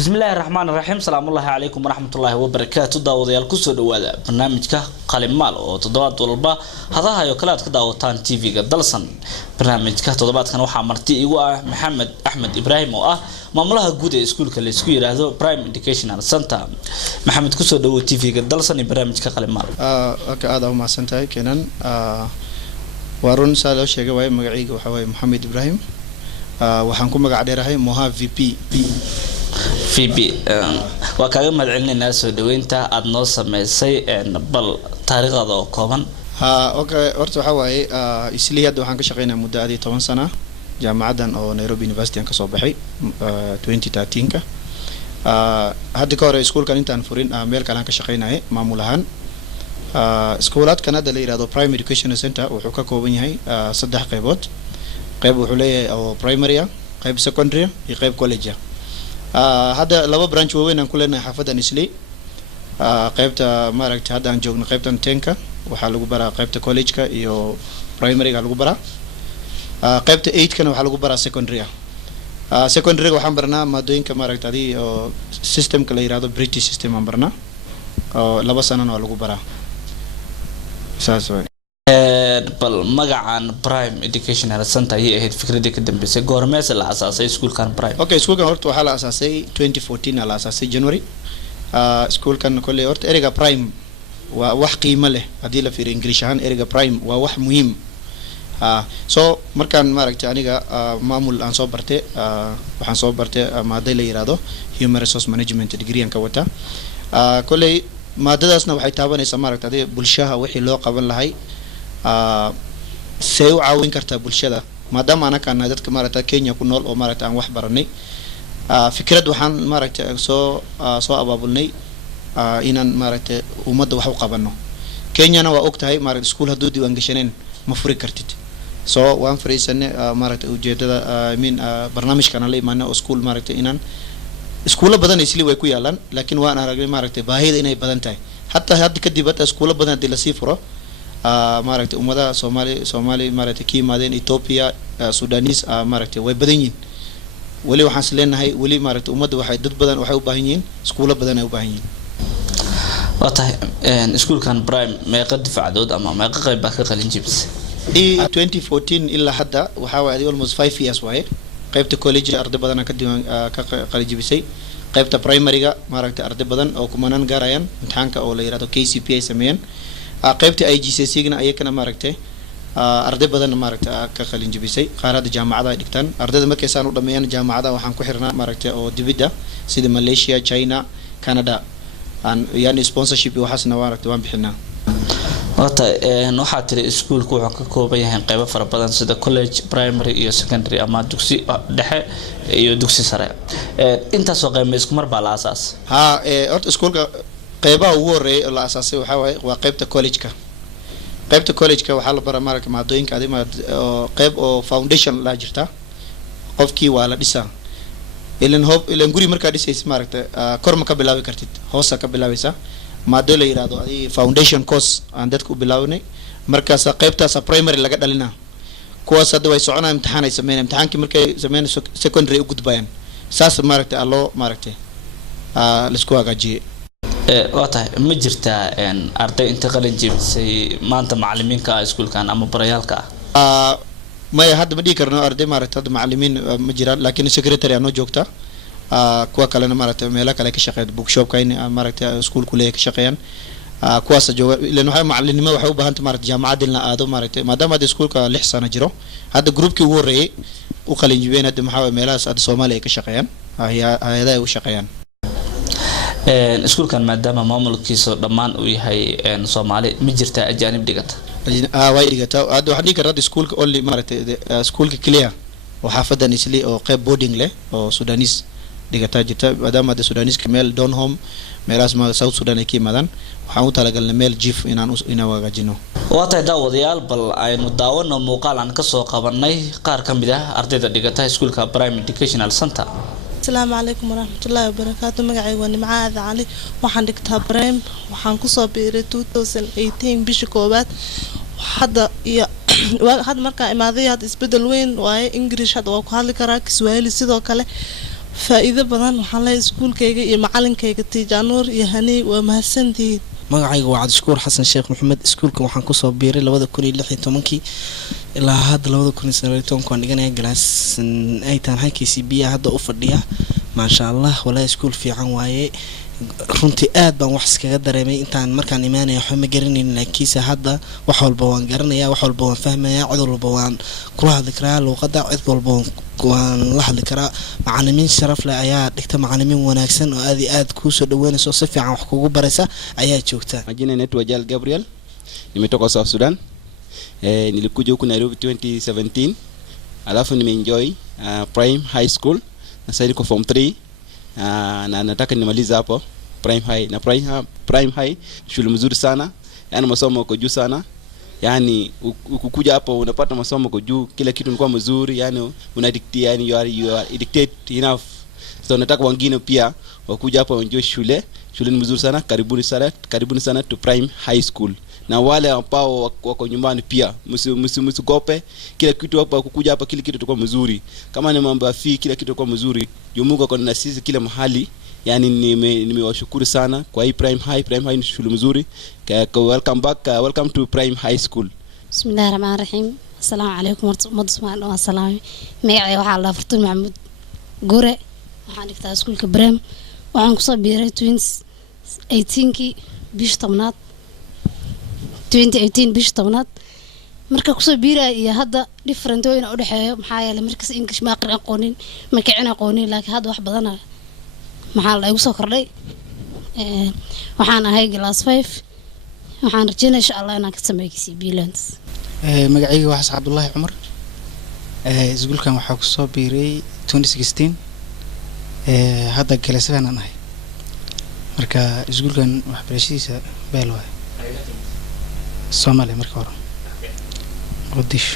بسم الله الرحمن الرحيم السلام الله عليكم ورحمة الله وبركاته داوديال كسو دوادا برنامجka qalin maal oo toddobaad walba hadaha iyo kala ka daawataan TV-ga dalsan barnaamijka toddobaadkan waxa marti igu ah Maxamed Axmed Ibrahim oo ah maamulaha guud ee iskuulka la isku yiraahdo Prime Educational Center Maxamed kusoo dhawo TV-ga dalsan ee barnaamijka qalin maal aad u maasantahay keenan warun saalo sheegay way magacayga waxa way Maxamed Ibrahim waxaan ku magac dheerahay Moha VP وكان مدعينا الناس ودوينتا أدنى سمسي بل طريقة ذو كمان. أوكي أرتو حواي إسلية دو حنك شقينا مدة دي 8 سنة جامعة أو نيروبي يونيفرسيتي أنك صباحي 2013 كا. هاد كور سكول كان إنتان فورين ميل كلام كشقينا هي معمولهان. سكولات كانت دليل هذا Prime Educational Center وحكا كوبني هاي صدق قيبات قيب وحلية أو برايمريا قيب سكندريا يقيب كوليجيا. هذا لو برانش وين كلنا حافظنا نسلي قيبت ماركت هذا نجونا قيبت تنكا وحلو برا قيبت كوليج كا يو برايمري حلو برا قيبت 8 كنا حلو برا سكندريا سكندري وحنا برنا ما دوين كماركت هذه سيستم كلا يرادو بريتش سيستم هم برنا لبسنا نحلو برا ساسوي بل مجاعن برايم إديوكيشنال سنتر هي هاد فكرة دي كده بس جورميس على أساسه سكول كان برايم. أوكي سكول كان هرت وحلا أساسه 2014 على أساسه جنوري. سكول كان كل هرت إرجع برايم ووح قيمة له هذه له في الإنجليش هان إرجع برايم ووح مهم. so مركان مارك يعني معمول عن صوبرته وعن صوبرته ما ده اللي يرادو human resource management degree أنك وتا. كل ما ده أصلا وحي تابعني سمارك تادي بلشها وحي لو قبل لهاي سيو عاوين كرتا بولشدا ما دام أنا كان نادت كمارتا كينيا كنول أو مارتا عن واحد برني فكرة وحن مارتا سو أبابلني إنن مارتا ومد وحو قبلنا كينيا أنا وقت هاي مارتا سكول هدودي وانجشنين مفرق كرتيت سو وان فريسن مارتا وجد من برنامج كان لي معنا سكول مارتا إنن سكول بدن يسلي ويكو يالن لكن وانا رجل مارتا باهيد إنه بدن تاي حتى هاد كديبت سكول بدن دلسي فرو ماركت أمدا سومالي ماركت كي مادين إثيوبيا سودانيس ماركت وبدينين ولي وحصلنا هاي ولي ماركت أمدا واحد ضد بدن واحد وباهيين سكولة بدن وباهيين. وطه سكول كان برايم ما يقد فعدود أما ما يقرب باكر خلين جيبس. دي 2014 إلا حدا وحاول هذه almost 5 years واي قيبت كوليج أرض بدن أكدم كخلين جيبسي قيبت برايمري ماركت أرض بدن أو كمانان جاريان امتحان كأول يرادو KCPA سمين. قيبتي أي جي سي سيجنا أيكنا ماركته أرد بدن ماركته كخلين جبيسي قارات جامعة دكتان أرد ما كيسان ودميان جامعة وحن كحرنا ماركته أو دبيدا سيد ماليزيا تشاينا كندا أن يعني سبونسرشيب وحسنا ماركته وان بحنا وقت نوحات السكول كوع كوبية هن قيبة فربضان سيدا كوليج برايمري إيو سكندري أما دوكسي دحي إيو دوكسي سرايا إنت سوى قيمة اسكمر بالا أساس أرد سكول قيبة ووري الله أساسي وحوي وقيبة كوليجكا قيبة كوليجكا وحال برا مارك مع دوين كادي ما قيب أو فاونديشن لا جرتا قف كي ولا ديسا إلين هوب إلين غوري مركا ديسا اسمارك كورم كبلاوي كرتيت هوسا كبلاوي سا ما دولة يرادو هذه فاونديشن كوس عندك كبلاوني مركا سا قيبة سا برايمري لقى دلنا كوس هذا ويسوعنا امتحان يسمين امتحان كي مركا زمان سكندري وجود بيان ساس ماركته الله ماركته لسكوا جاجي واتاه مجرتا ان ارتي انت قلن جيبسي مانتا معلمين كا اسكول كان اما بريال كا ما حد ما دي كرنا ارتي مارتا معلمين مجرا لكن سكرتير انو جوجتا كوا كلنا مارتا ميلا كلا كشقيد بوك شوب كاين مارتا اسكول كليه كشقيان كواس جو لانه هاي معلمين ما waxay u baahan mارتا jaamacad dilna aado مارتا maadaama ad اسكول ka 6 sano jiro hada groupki uu horeeyay u qalin jibeen hada maxaa meelahaas ad Soomaaliya ka shaqeeyaan hay'adaha u shaqeeyaan اسكول كان مادام مامل كيسو دمان وياهي سومالي مجرتا أجانب دقت. واي دقت هذا واحد يكرر سكول أولي مرت سكول كليا وحافظة نسلي أو قيب بودينغ له أو سودانيس دقت جت مادام هذا سودانيس كمل دون هوم ميراث ما ساوث سودان كي مدان وحاول تلاقي الميل جيف إنا واجنو. وقت داود يال بل عين داون ومقال عن كسو قبرني قار كم بده أرتدى دقت سكول كبرايم إديوكيشنال سنتر. السلام عليكم ورحمة الله وبركاته مقعي ونمعاذ علي وحان دكتها بريم وحان كسو بيري 2018 بيش كوبات وحدا هاد مركا إماذي هاد إسبدل وين وهي إنجريش هاد وكو هالي كراك سوالي سيدو كالي faa'iido badan waxaan leeyahay iskuulkayga iyo macalinkayga Tijanuur iyo Hani waa mahadsantihiin magacayga waa Cabdishakuur Xasan Sheekh Maxamed iskuulka waxaan ku soo biiray 2016 ilaa hadda 2019 waan dhiganaya galaas ay tahay KCB hadda u fadhiya ma sha Allah wala iskuul fiican waaye runtii aad baan wax iskaga dareemay intaan markaan imaanay waxa ma garanin laakiin hadda wax walba waan garanaya wax walba waan fahmaya cid walba waan kula hadli karaa luqadda cid walba waan la hadli karaa macallimiin sharaf leh ayaa dhigta macallimiin wanaagsan oo aad ku soo dhaweynayso si fiican wax kugu baraysa ayaa joogta majina naitwa Jal Gabriel nimetoka South Sudan nilikuja huku Nairobi 2017 alafu nimeenjoy Prime High School na sasa niko form 3 na nataka nimaliza hapo Prime High na Prime High shule mzuri sana yani masomo yako juu sana yani ukukuja hapo unapata masomo yako juu kila kitu ni mzuri yani unadictate yani you are dictate enough so nataka wengine pia wakuja hapo waenjoy shule ni mzuri sana karibuni sana to Prime High School na wale ambao wako nyumbani pia msikope kila kitu hapa kukuja hapa kila kitu kitakuwa mzuri kama ni mambo ya fee kila kitu kitakuwa mzuri Mungu ako na sisi kila mahali yani nimewashukuru sana kwa hii Prime High ni shule mzuri welcome back welcome to Prime High School Bismillahirrahmanirrahim Assalamu alaykum warahmatullahi wabarakatuh magacay waxa la Fartuun Maxamuud Gure waxaan dhigtaa iskuulka Prime waxaan ku soo biiray 2018 bish 10 2018 bish 10 marka ku soo biiray iyo hadda different way u dhaxeeyo maxaa yeelay markaas English ma aqoonin ma kicin aqoonin laakiin hadda wax badan maxaa la igu soo kordhay waxaan ahay class 5 waxaan rajaynayaa insha Allah inaan ka sameeyo KCB Lands magacayga waa Xasan Cabdullaahi Cumar iskuulkan waxaa ku soo biiray 2016 hadda class 7 aan ahay marka iskuulkan waxbarashadiisa beel waay Soomaaliya marka hore Qadish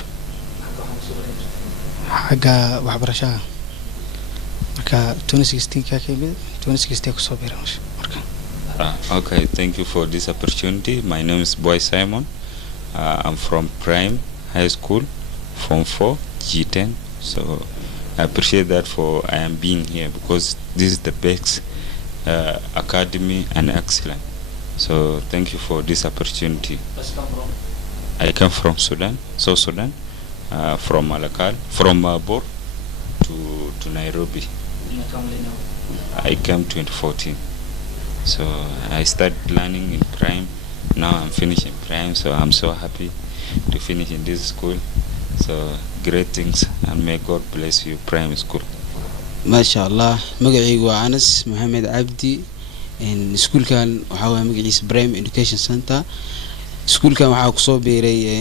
xagga waxbarashada marka 2016 ka kamid 2016 ku soo biiray marka Okay, thank you for this opportunity. My name is Boy Simon. I'm from Prime High School, Form 4, G10. So I appreciate that I am being here because this is the best academy and excellent. So thank you for this opportunity. I come from Sudan, South Sudan, from Malakal, from Bor to Nairobi. I came 2014. So I started learning in Prime. Now I'm finishing Prime, so I'm so happy to finish in this school. So great things, and may God bless you, Prime School. MashaAllah, magacaygu waa Anas Mohamed Abdi. Iskuulkan waxa waa magaciisa Prime Education Center. Iskuulkan waxaa ku soo biiray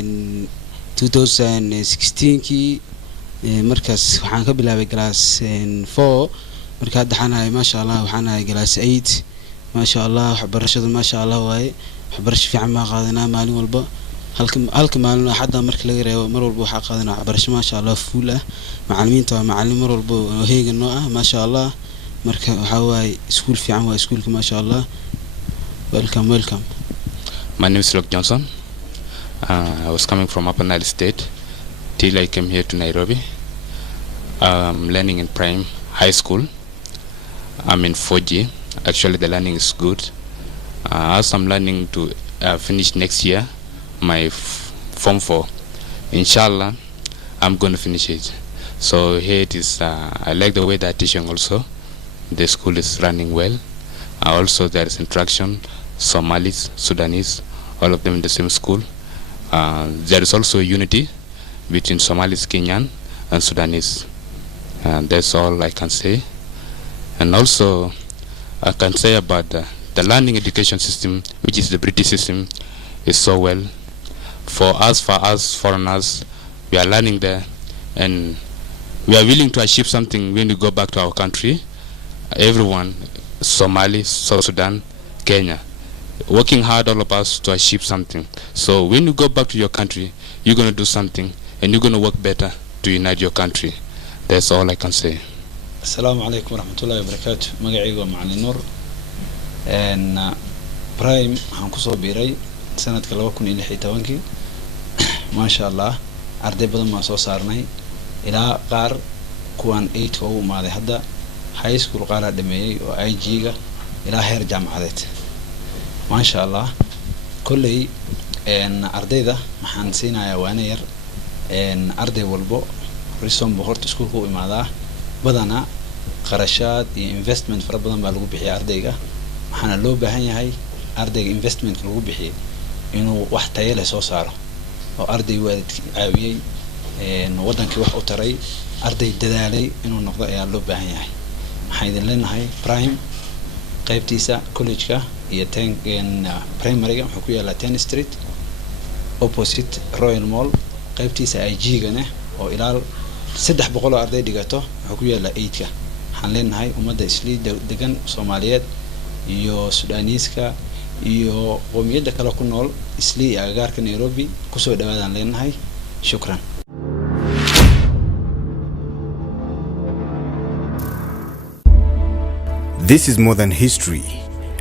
2016kii markaas waxaan ka bilaabay class 4 marka hadda xanahay MashaAllah waxaan ahay class 8 MashaAllah waxbarashadu MashaAllah waaye waxbarasho fiican ma qaadanaa maalin walba halka maalin hadda marka laga reebo mar walba waxa qaadanaa waxbarasho MashaAllah fuul ah macallimiinta waa macallin mar walba oo heegan noo ah MashaAllah marka waxa waaye iskuul fiican waa iskuulka MashaAllah welcome My name is Luke Johnson. I was coming from Upper Nile State till I came here to Nairobi. I'm learning in Prime High School. I'm in 4G. Actually, the learning is good. As I'm learning to finish next year, my Form 4, inshallah, I'm going to finish it. So here it is. I like the way they're teaching also. The school is running well. Also, there is interaction. Somalis, Sudanese, all of them in the same school. There is also unity between Somalis, Kenyan, and Sudanese. That's all I can say. And also, I can say about the learning education system, which is the British system, is so well. For us foreigners, we are learning there, and we are willing to achieve something when we go back to our country. Everyone, Somali, South Sudan, Kenya, working hard, all of us, to achieve something. So when you go back to your country, you're going to do something, and you're going to work better to unite your country. That's all I can say. Assalamu alaikum warahmatullahi wabarakatuh. Magacaygu waa Macallin Nuur. Prime waxaan ku soo biiray sanadka 2016. Masha Allah, arday badan ma soo saarnay ilaa qaar kuwan 8 oo u imaaday hadda high school qaar dhameeyay oo IG-ga ilaa heer jaamacadeed maasha Allah kulley ardayda waxaan siinayaa waana yar arday walbo rison boqorta iskuulka u imaadaa badana qarashaad iyo investment fara badan baa lagu bixiyaa ardayga waxaana loo baahan yahay ardayga investment lagu bixiyo inuu wax tayo leh soo saaro oo arday waalidkii caawiyay wadankii wax u taray arday dadaalay inuu noqdo ayaa loo baahan yahay waxaan idin leenahay Prime qaybtiisa college-ka iyo primary-ga wuxuu ku yaalaa 10 Street opposite Royal Mall qaybtiisa IG-gana oo ilaa 300 arday dhigato wuxuu ku yaalaa 8-ka waxaan leenahay ummadda Islii degan Soomaaliyeed iyo Sudaaniiska iyo qowmiyadda kale ku nool Islii iyo agagaarka Nairobi kusoo dhawaadaan leenahay shukran. This is more than history,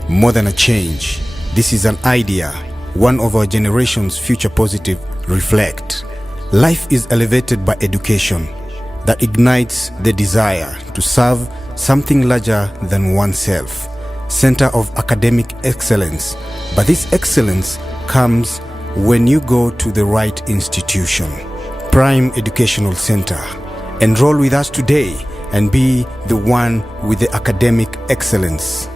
more than a change. This is an idea, one of our generation's future positive reflect. Life is elevated by education that ignites the desire to serve something larger than oneself. Center of academic excellence. But this excellence comes when you go to the right institution. Prime Educational Center. Enroll with us today and be the one with the academic excellence.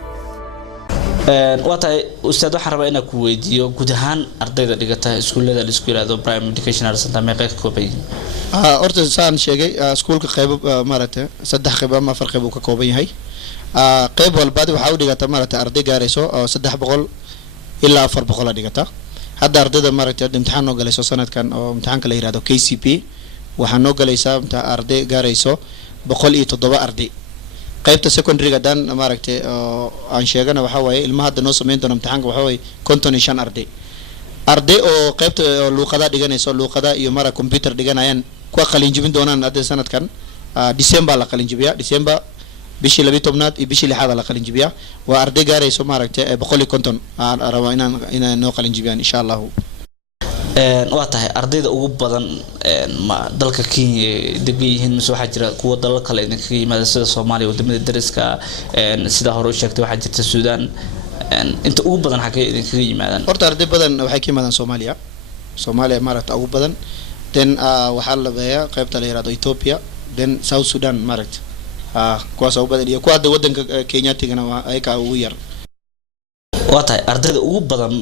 waatahay ustaad waxaan rabaa inaan ku weydiiyo guud ahaan ardayda dhigata iskuullada la isku yiraahdo Prime Educational Center meeqa ka kooban yihiin horta saan sheegay iskuulka qayb maaragtay 3 qayb ama 4 qayb uu ka kooban yahay qayb walba waxa uu dhigata maaragtay arday gaarayso 300 ilaa 400 dhigata hadda ardayda maaragtay imtixaan noo galayso sanadkan oo imtixaanka la yiraahdo KCP waxa noo galaysa arday gaarayso 107 arday qaybta secondary-ga dan maaragtay aan sheegana waxa waaye ilmaha hadda noo sameyn doona imtixaanka waxa waaye 55 arday oo qaybta luqada dhiganayso luqada iyo mara computer dhiganayaan kuwa qalin jibin doonaan hadda sanadkan December la qalin jibiya December bishii 12aad iyo bishii 6aad la qalin jibiya waa arday gaarayso maaragtay 150 aan rabaa inaan noo qalin jibiyaan insha Allah waa tahay ardayda ugu badan ma dalka Kenya degan yihiin mise waxa jira kuwa dalal kale idinka yimaada sida Soomaaliya wadamada dariska sida hore u sheegtay waxa jirta Suudaan inta ugu badan xagee idinka yimaadaan horta arday badan waxay ka yimaadaan Soomaaliya maaragtay ugu badan then waxa la beeyaa qaybta la yiraahdo Ethiopia then South Sudan maaragtay kuwaas ugu badan iyo kuwa wadanka Kenya tigana ay ka ugu yar waatahay ardayda ugu badan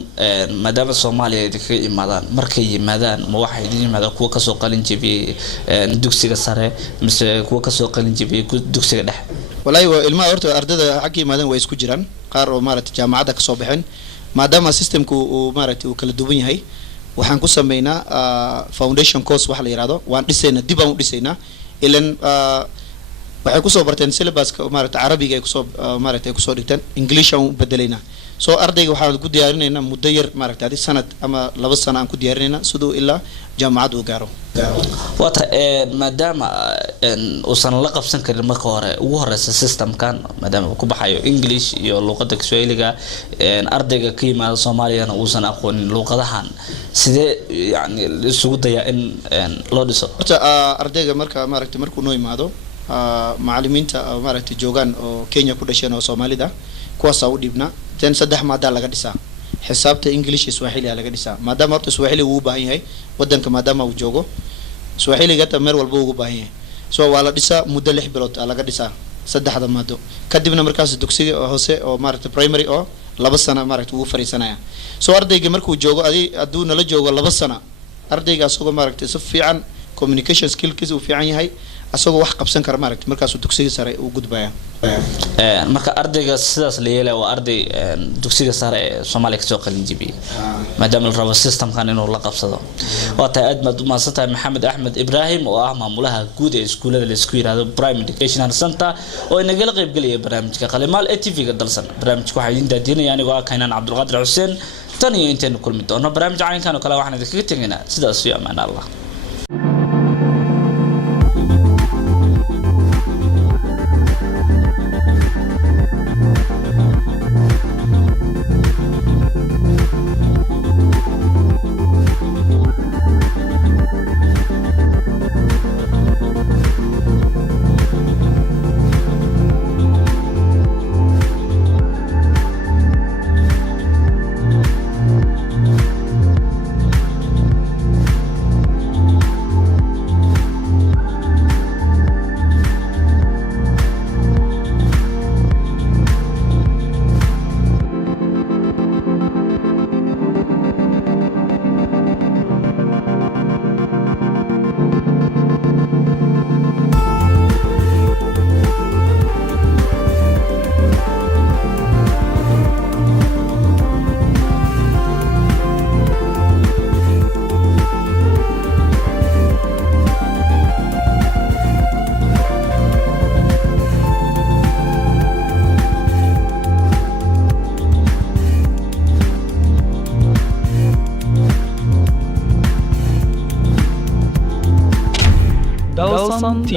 maadaama Soomaaliya idinka yimaadaan markay yimaadaan ma waxa idin yimaada kuwa ka soo qalin jibiyay dugsiga sare mise kuwa ka soo qalin jibiyay dugsiga dhexe wallahi waa ilmaha horta ardayda xaq yimaadaan way isku jiraan qaar oo maaragtay jaamacadda ka soo baxeen maadaama systemku uu maaragtay uu kala duwan yahay waxaan ku sameynaa foundation course wax la yiraahdo waan dhisaynaa dib aan u dhisaynaa ilan waxay ku soo barteen syllabus-ka maaragtay Carabiga ay ku soo maaragtay ku soo dhigtaan English aan u bedelaynaa soo ardayga waxaan ku diyaarinaynaa muddo yar maaragtay sanad ama 2 sano aan ku diyaarinaynaa sidoo ilaa jaamacad uu gaaro wata maadaama uusan la qabsan karin marka hore ugu horeysa systemkan maadaama uu ku baxayo English iyo luqadda Kiswahiliga ardayga ka yimaada Soomaaliyana uusan aqoonin luqadahan sidee yani isugu dayaa in loo dhiso horta ardayga marka maaragtay markuu noo yimaado macallimiinta maaragtay joogan oo Kenya ku dhasheen oo Soomaalida kuwaas u dhibna tan 3 maada laga dhisaa xisaabta English iyo Swahili laga dhisaa maadaama horta Swahili uu u baahan yahay wadanka maadaama uu joogo Swahili gata meel walba uu u baahan yahay soo waa la dhisaa muddo 6 bilood laga dhisaa 3 maado kadibna markaas dugsiga hoose oo maaragtay primary oo 2 sano maaragtay uu fariisanaya soo ardayga markuu joogo aduu nala joogo 2 sano ardayga asoo maaragtay si fiican communication skills uu fiican yahay asagoo wax qabsan kara maaragtay markaas uu dugsiga sare uu gudbaya marka ardayga sidaas la yeelay waa arday dugsiga sare ee Soomaaliya ka soo qalin jibiyay maadaama la rabo systemkan inuu la qabsado waa tahay aad maad u maasantahay Maxamed Axmed Ibrahim oo ah maamulaha guud ee iskuulada la isku yiraahdo Prime Educational Center oo inaga qayb galaya barnaamijka Qalimaal ee TV-ga dalsan barnaamijku waxa idin daadinaya anigoo ah Kaynaan Cabdulqaadir Xuseen tan iyo intaan kulmi doono barnaamij caynkan oo kale waxaan idinkaga tegaynaa sidaas iyo amaan Allah Dalsan TV.